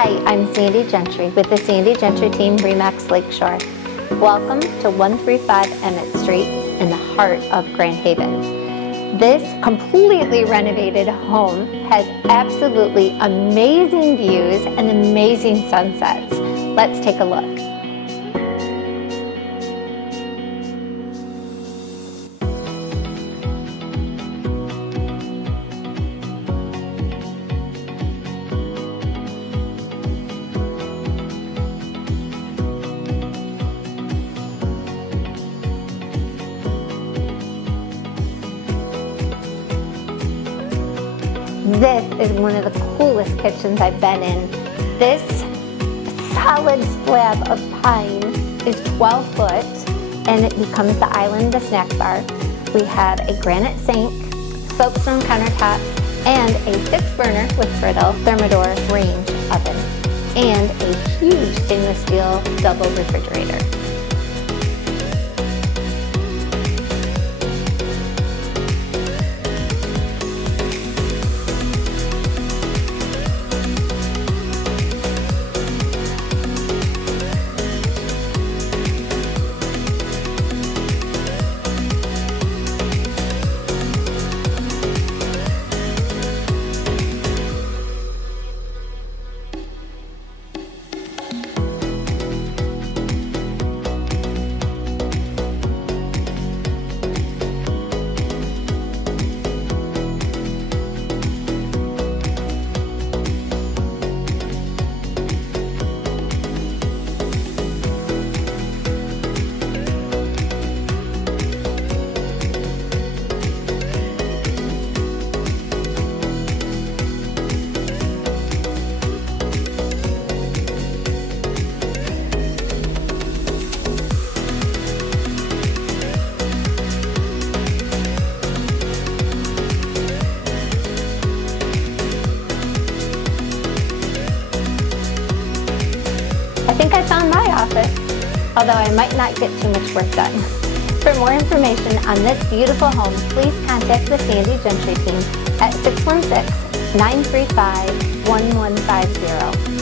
Hi, I'm Sandi Gentry with the Sandi Gentry team, Remax Lakeshore. Welcome to 135 Emmet Street in the heart of Grand Haven. This completely renovated home has absolutely amazing views and amazing sunsets. Let's take a look. This is one of the coolest kitchens I've been in. This solid slab of pine is 12 foot and it becomes the island, the snack bar. We have a granite sink, soapstone countertops, and a 6-burner with griddle Thermador range oven, and a huge stainless steel double refrigerator. I think I found my office, although I might not get too much work done. For more information on this beautiful home, please contact the Sandi Gentry team at 616-935-1150.